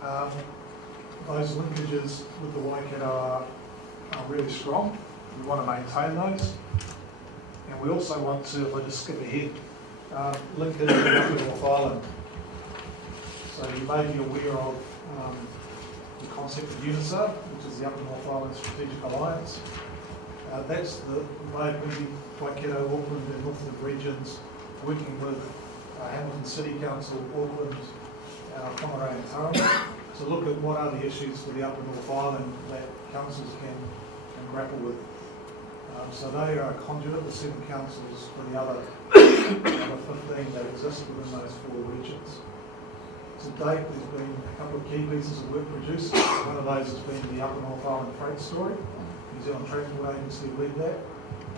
Those linkages with the Waikato are really strong. We want to maintain those. And we also want to, if I just skip ahead, link it into the Upper North Island. So you may be aware of the concept of UNISA, which is the Upper North Island Strategic Alliance. That's the Bay of Plenty, Waikato, Auckland and Northern regions working with Hamilton City Council, Auckland, Whai and Tauranga to look at what are the issues for the Upper North Island that councils can grapple with. So they are a conduit, the 7 councils for the other 15 that exist within those 4 regions. To date, there's been a couple of key pieces of work produced. One of those has been the Upper North Island Freight Story. New Zealand Transport Agency led that,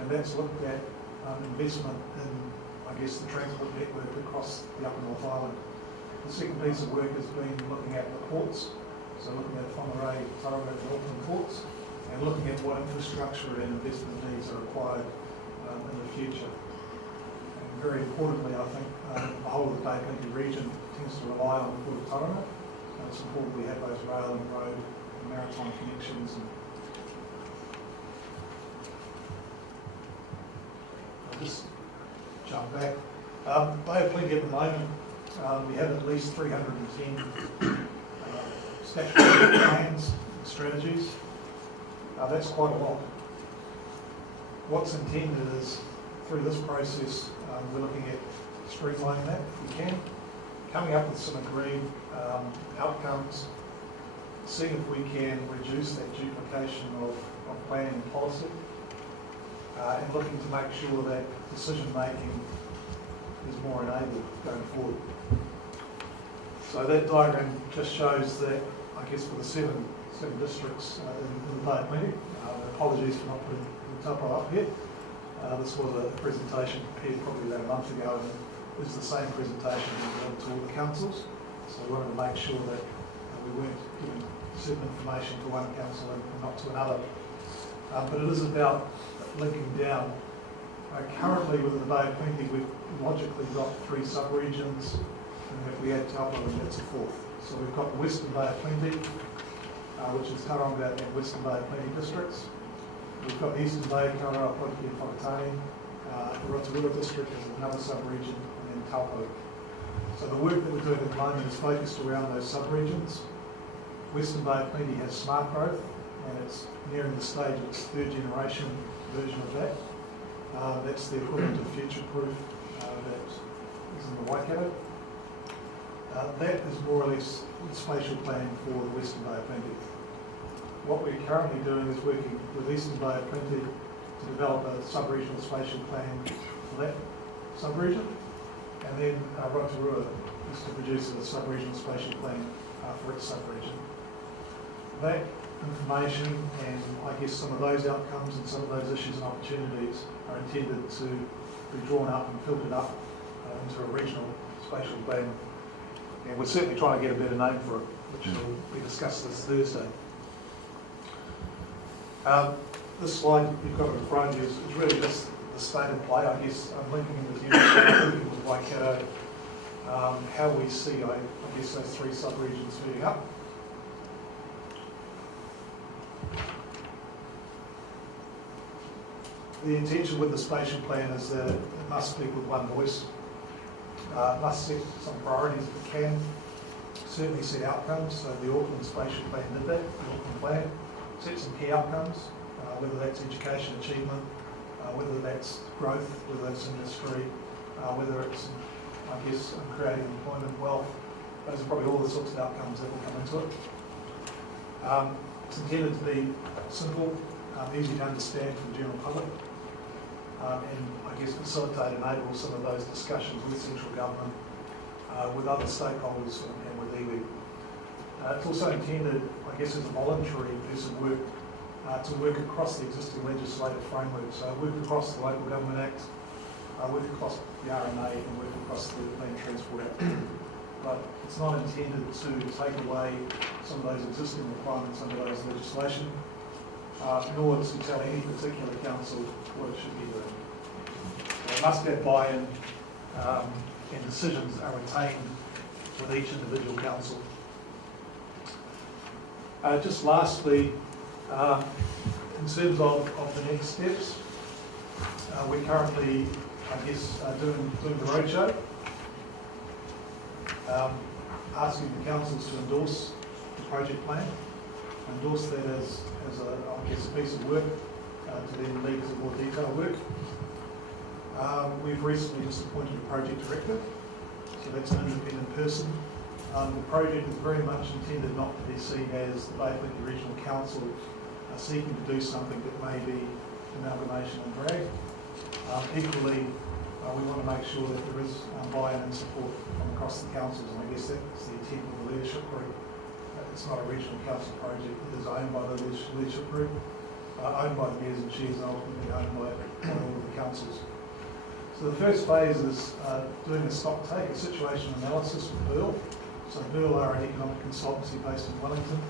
and that's looked at investment in, I guess, the transport network across the Upper North Island. The second piece of work has been looking at the ports, so looking at Whangarei, Tauranga and Auckland ports, and looking at what infrastructure and investment needs are required in the future. And very importantly, I think the whole of the Bay of Plenty region tends to rely on the Port of Tauranga, and it's important we have those rail and road and maritime connections. And I'll just jump back. Bay of Plenty at the moment, we have at least 310 statutory plans and strategies. That's quite a lot. What's intended is, through this process, we're looking at streamlining that if we can, coming up with some agreed outcomes, seeing if we can reduce that duplication of planning and policy, and looking to make sure that decision making is more enabled going forward. So that diagram just shows that, I guess, for the seven districts in the Bay of Plenty. Apologies for not putting the Taupo up here. This was a presentation prepared probably about a month ago, and this is the same presentation being given to all the councils. So we wanted to make sure that we weren't giving certain information to one council and not to another. But it is about linking down. Currently within the Bay of Plenty, we've logically got 3 sub-regions, and if we add Taupo, then that's a 4th. So we've got the Western Bay of Plenty, which is Tauranga and Western Bay of Plenty districts. We've got the Eastern Bay, Kaunihera, Arataki and Whakatane. The Rotorua district is another sub-region, and then Taupo. So the work that we're doing at the moment is focused around those sub-regions. Western Bay of Plenty has smart growth, and it's nearing the stage of its 3rd generation version of that. That's the equivalent of future-proof that is in the Waikato. That is more or less spatial planning for the Western Bay of Plenty. What we're currently doing is working with Eastern Bay of Plenty to develop a sub-regional spatial plan for that sub-region, and then Rotorua is to produce a sub-regional spatial plan for its sub-region. That information and I guess some of those outcomes and some of those issues and opportunities are intended to be drawn up and filtered up into a regional spatial plan. And we're certainly trying to get a better name for it, which will be discussed this Thursday. This slide you've got in front of you is really just the state of play. I guess I'm linking in with you, linking with Waikato, how we see, I guess, those 3 sub-regions fitting up. The intention with the spatial plan is that it must speak with one voice. It must set some priorities if it can, certainly set outcomes. So the Auckland spatial plan did that, the Auckland plan, set some key outcomes, whether that's education achievement, whether that's growth, whether that's industry, whether it's, I guess, creating employment, wealth. Those are probably all the sorts of outcomes that will come into it. It's intended to be simple, easy to understand for the general public, and I guess facilitate and enable some of those discussions with central government, with other stakeholders and with iwi. It's also intended, I guess, as a voluntary piece of work to work across the existing legislative framework. So work across the Local Government Act, work across the RMA and work across the Land Transport Act. But it's not intended to take away some of those existing requirements under those legislation, nor to tell any particular council what it should be doing. It must have buy-in, and decisions are retained with each individual council. Just lastly, in terms of the next steps, we're currently, I guess, doing the roadshow, asking the councils to endorse the project plan, endorse that as I guess, a piece of work to then lead to more detailed work. We've recently just appointed a project director, so that's an independent person. The project is very much intended not to be seen as the Bay Plenty Regional Council seeking to do something that may be amalgamation and drag. Equally, we want to make sure that there is buy-in and support from across the councils, and I guess that's the intent of the leadership group. It's not a regional council project, it is owned by the leadership group, owned by the mayors and chairs, and ultimately owned by all of the councils. So the first phase is doing a stock take, a situation analysis with Burl. So Burl are an economic consultancy based in Wellington.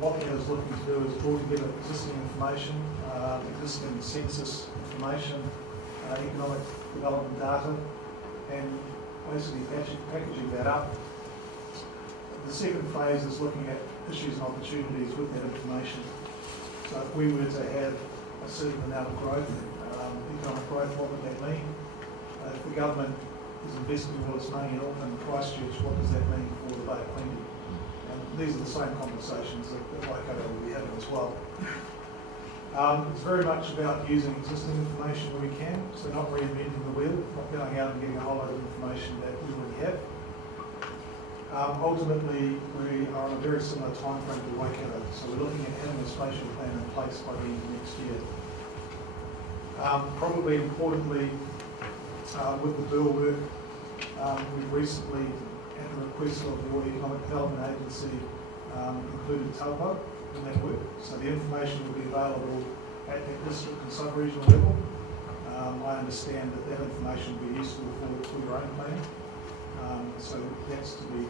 What that is looking to do is draw together existing information, existing census information, economic development data, and basically packaging that up. The second phase is looking at issues and opportunities with that information. So if we were to have a certain amount of growth, economic growth, what would that mean? If the government is investing all its money in Auckland and Christchurch, what does that mean for the Bay of Plenty? And these are the same conversations that whakaaro will be having as well. It's very much about using existing information where we can, so not reinventing the wheel, not going out and getting a whole load of information that we already have. Ultimately, we are on a very similar time frame to whakaaro, so we're looking at having a spatial plan in place by the end of next year. Probably importantly, with the Burl work, we've recently, at the request of the Water Economic Development Agency, included Taupo in that work. So the information will be available at the district and sub-regional level. I understand that that information will be useful for your own planning. So that's to be,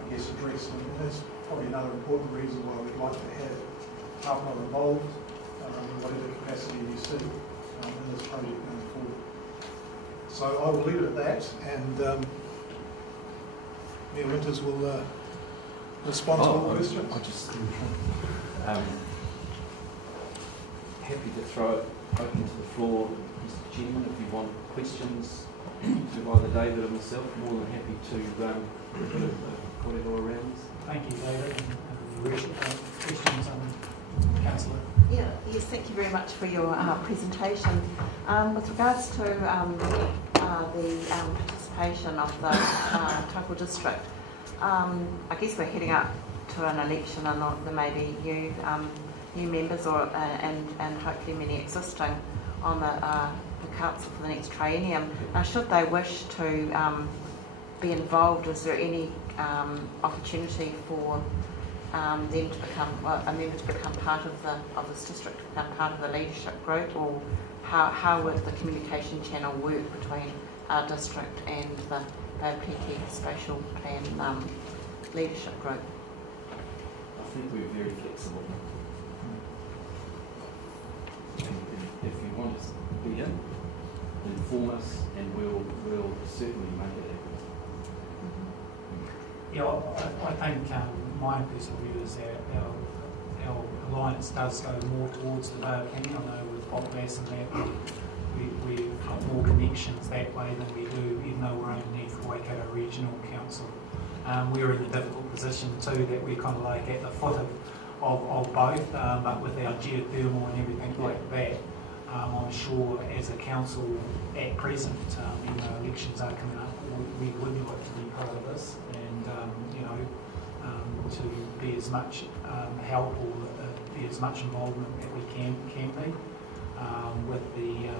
I guess, addressed. And that's probably another important reason why we'd like to have Taupo involved in whatever capacity you see in this project going forward. So I will leave it at that, and Mayor Winters will respond to all the questions. I just happy to throw it open to the floor, Mr. Chairman, if you want questions to either David or myself. More than happy to put a corridor around this. Thank you, David. And questions, Councillor? Yes, thank you very much for your presentation. With regards to the participation of the Taupo District, I guess we're heading up to an election, and there may be new members and hopefully many existing on the council for the next triennium. Should they wish to be involved, is there any opportunity for them to become a member to become part of this district, to become part of the leadership group, or how would the communication channel work between our district and the Bay of Plenty Spatial Plan leadership group? I think we're very flexible. If you want us to be in, inform us, and we'll certainly make it happen. Yeah, I think my personal view is that our alliance does go more towards the Bay of Plenty. I know with Populace and that we've got more connections that way than we do, even though we're underneath Waikato Regional Council. We're in the difficult position too that we're kind of like at the foot of both, but with our geothermal and everything like that, I'm sure as a council at present, even though elections are coming up, we would like to be part of this, and to be as much help or be as much involvement that we can be with the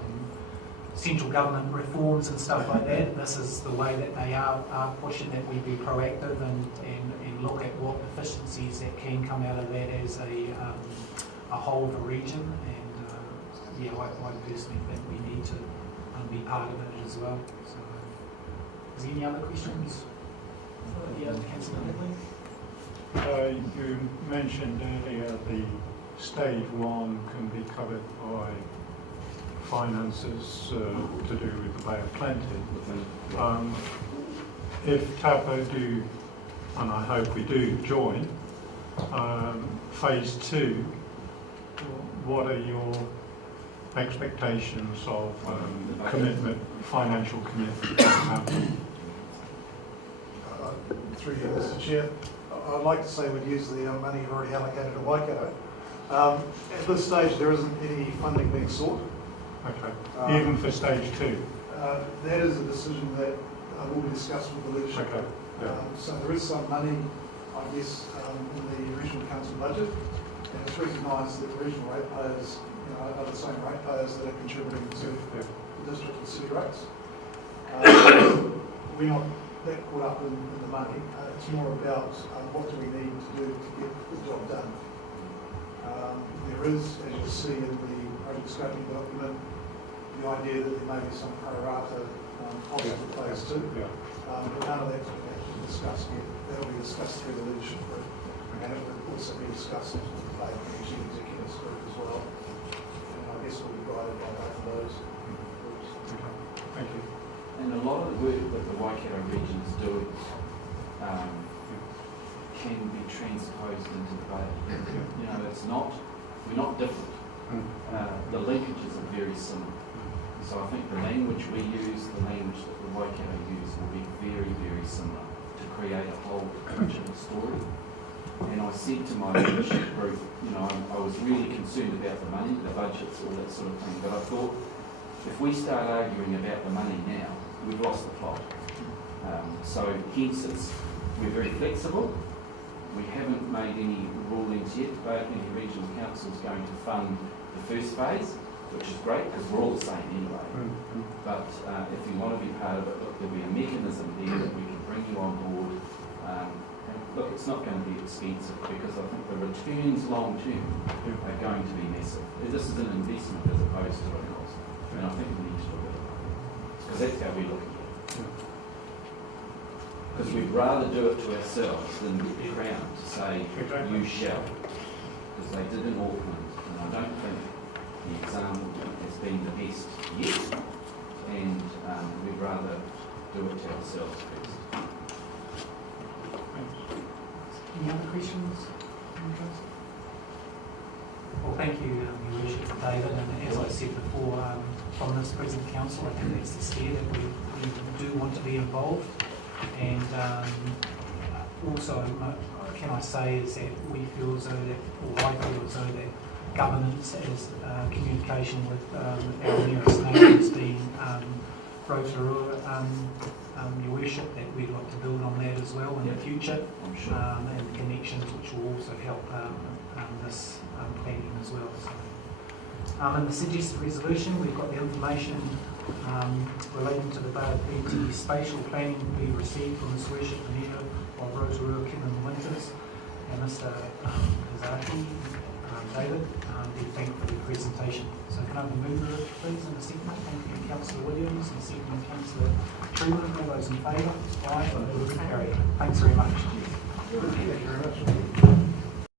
central government reforms and stuff like that. This is the way that they are pushing, that we be proactive and look at what efficiencies that can come out of that as a whole of a region. And I personally think we need to be part of it as well. So, is there any other questions? Councillor Hadley? You mentioned earlier the stage one can be covered by finances to do with the Bay of Plenty. If Taupo do, and I hope we do, join, phase 2, what are your expectations of commitment, financial commitment? Through you, Mr. Chair, I'd like to say we'd use the money you've already allocated to Waikato. At this stage, there isn't any funding being sought. Okay, even for stage 2? That is a decision that will be discussed with the leadership. Okay. Yeah. So there is some money, I guess, in the regional council budget, and it's recognised that the regional ratepayers, are the same ratepayers that are contributing to the district and city rates. We're not that caught up in the money. It's more about what do we need to do to get the job done. There is, as you'll see in the project scoping document, the idea that there may be some pro rata cost of phase 2. Yeah. But none of that's been actually discussed yet. That'll be discussed through the leadership group, and it will also be discussed with the executives group as well. And I guess we'll be guided by both of those groups. Okay. Thank you. And a lot of the work that the Waikato region is doing can be transposed into the Bay. It's not, we're not different. The linkages are very similar. So I think the language we use, the language that the Waikato use will be very, very similar to create a whole original story. And I said to my leadership group, I was really concerned about the money, the budgets, all that sort of thing. But I thought, if we start arguing about the money now, we've lost the plot. So hence we're very flexible. We haven't made any rulings yet. Any regional council is going to fund the first phase, which is great because we're all the same anyway. But if you want to be part of it, look, there'll be a mechanism there that we can bring you on board. And look, it's not going to be expensive because I think the returns long term are going to be massive. This is an investment as opposed to a cost. And I think we need to look at it because that's how we look at it. Because we'd rather do it to ourselves than get the Crown to say, you shall. Because they did in Auckland, and I don't think the example has been the best yet, and we'd rather do it to ourselves first. Any other questions? Well, thank you, Your Worship, David, and as I said before, from this present council, I think that's the steer that we do want to be involved. And also, can I say is that we feel as though that, or I feel as though that governance as communication with our nearest neighbour has been Rotorua, Your Worship, that we'd like to build on that as well in the future, I'm sure. and connections which will also help this planning as well. So, in the suggested resolution, we've got the information relating to the Bay of Plenty spatial planning we received from His Worship the Mayor of Rotorua, Kevin Winters, and Mr. Kazaki, David, we thank for the presentation. So can I have a mover, please, and a second? Thank you, Councillor Williams, and second, Councillor Truman. All those in favour? Aye. Carried. Thanks very much. Thank you very much.